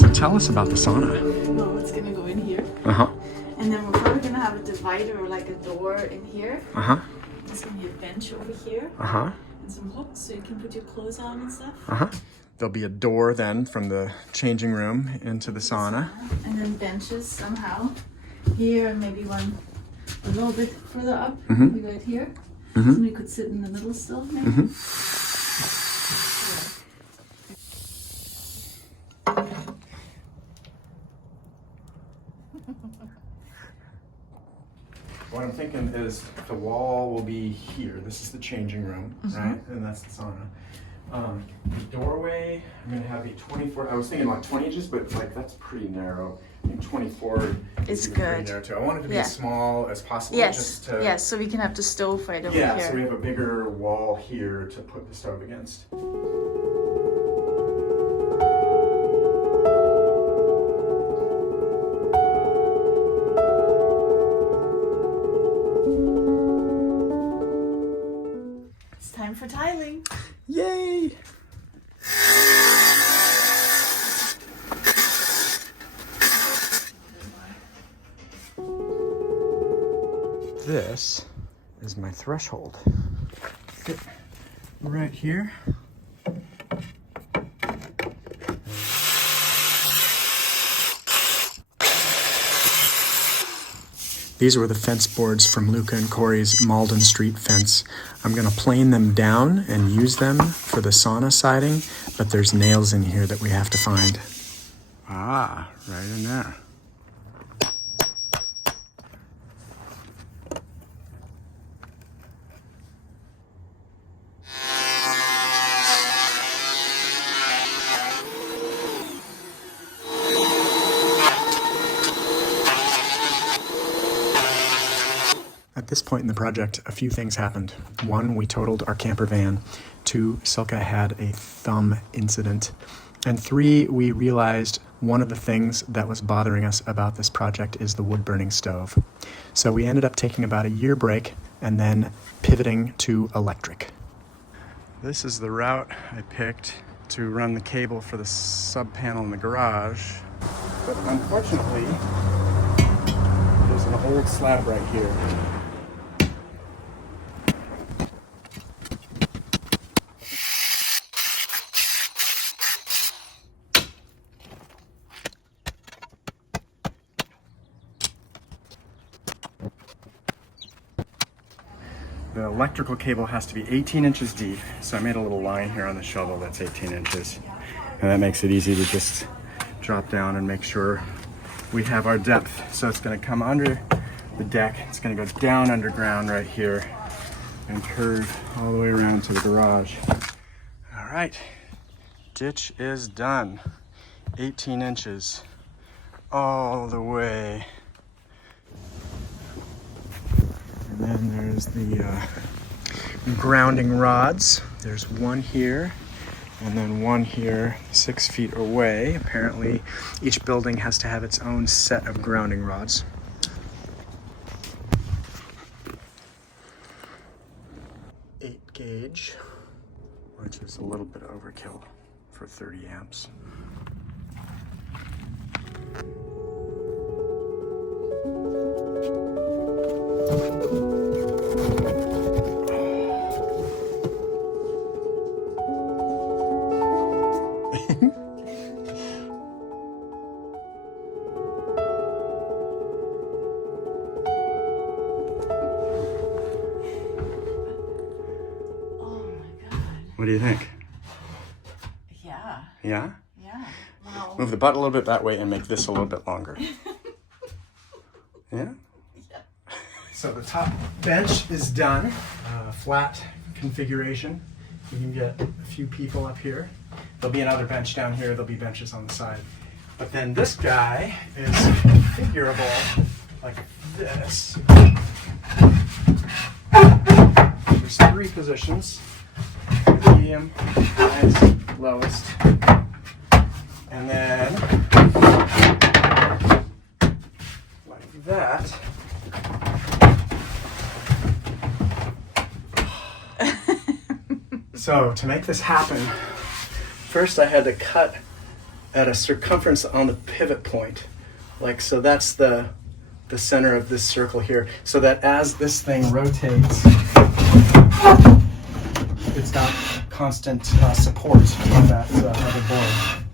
So tell us about the sauna. Well, it's gonna go in here. Uh-huh. And then we're probably gonna have a divider or like a door in here. Uh-huh. There's gonna be a bench over here. Uh-huh. And some hooks so you can put your clothes on and stuff. Uh-huh. There'll be a door then from the changing room into the sauna. And then benches somehow. Here and maybe one a little bit further up. Maybe right here. Somebody could sit in the middle still, maybe. What I'm thinking is the wall will be here. This is the changing room, right? And that's the sauna. The doorway, I'm gonna have a 24, I was thinking like 20 inches, but like that's pretty narrow. I think 24 is good. good. Narrow too. I want it to be as small as possible. Yes, just to, yes, so we can have the stove right over here. Yeah, so we have a bigger wall here to put the stove against. It's time for tiling. Yay! This is my threshold. Fit right here. These were the fence boards from Lucca and Corey's Malden Street fence. I'm gonna plane them down and use them for the sauna siding, but there's nails in here that we have to find. Ah, right in there. At this point in the project, a few things happened. One, we totaled our camper van. Two, Silka had a thumb incident. And three, we realized one of the things that was bothering us about this project is the wood-burning stove. So we ended up taking about a year break and then pivoting to electric. This is the route I picked to run the cable for the sub panel in the garage. But unfortunately, there's an old slab right here. The electrical cable has to be 18 inches deep, so I made a little line here on the shovel that's 18 inches. And that makes it easy to just drop down and make sure we have our depth. So it's gonna come under the deck, it's gonna go down underground right here and curve all the way around to the garage. All right, ditch is done. 18 inches all the way. And then there's the grounding rods. There's one here and then one here 6 feet away. Apparently each building has to have its own set of grounding rods. Gauge, which is a little bit overkill for 30 amps. What do you think? Yeah. Yeah? Yeah. Wow. Move the butt a little bit that way and make this a little bit longer. Yeah? Yeah. So the top bench is done. Flat configuration. You can get a few people up here. There'll be another bench down here. There'll be benches on the side. But then this guy is configurable like this. There's 3 positions. Medium, highest, lowest, and then like that. So to make this happen, first I had to cut at a circumference on the pivot point. Like, so that's the center of this circle here, so that as this thing rotates, it's got constant support on that other board.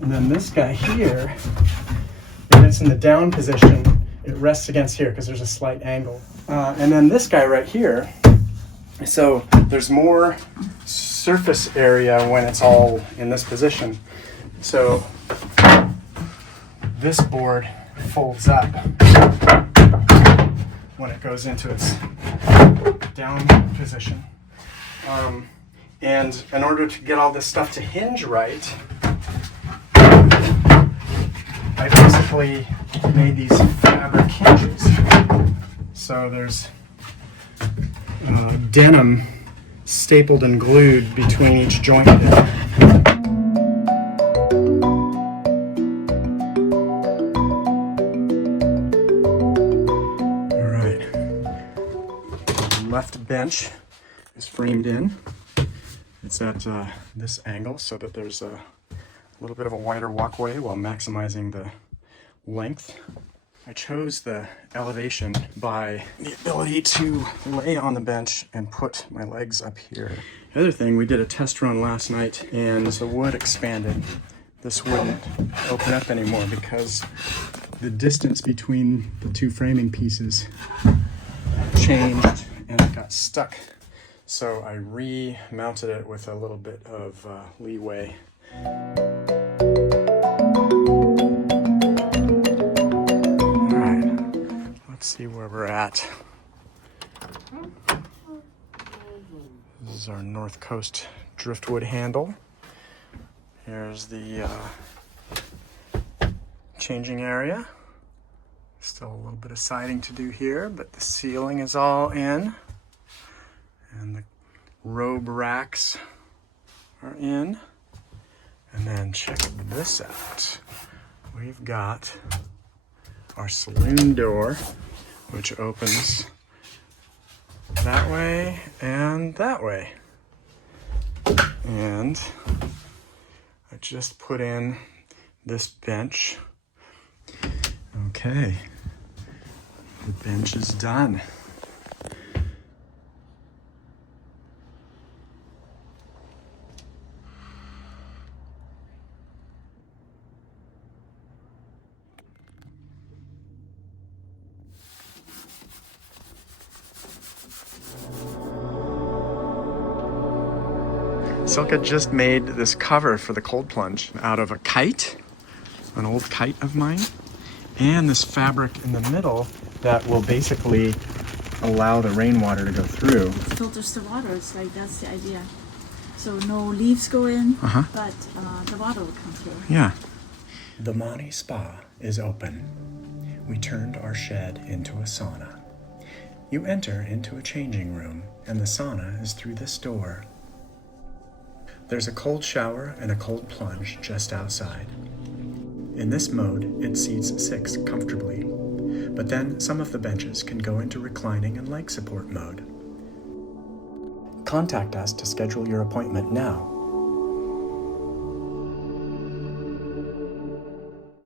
And then this guy here, when it's in the down position, it rests against here because there's a slight angle. And then this guy right here, so there's more surface area when it's all in this position. So this board folds up when it goes into its down position. And in order to get all this stuff to hinge right, I basically made these fabric hinges. So there's denim stapled and glued between each joint there. All right. The left bench is framed in. It's at this angle so that there's a little bit of a wider walkway while maximizing the length. I chose the elevation by the ability to lay on the bench and put my legs up here. The other thing, we did a test run last night and the wood expanded. This wouldn't open up anymore because the distance between the two framing pieces changed and it got stuck. So I remounted it with a little bit of leeway. See where we're at. This is our North Coast driftwood handle. Here's the changing area. Still a little bit of siding to do here, but the ceiling is all in. And the robe racks are in. And then check this out. We've got our saloon door, which opens that way and that way. And I just put in this bench. Okay, the bench is done. Silka just made this cover for the cold plunge out of a kite, an old kite of mine, and this fabric in the middle that will basically allow the rainwater to go through. Filters the water, it's like that's the idea. So no leaves go in, but the water will come through. Yeah. The Mani Spa is open. We turned our shed into a sauna. You enter into a changing room, and the sauna is through this door. There's a cold shower and a cold plunge just outside. In this mode, it seats 6 comfortably, but then some of the benches can go into reclining and leg support mode. Contact us to schedule your appointment now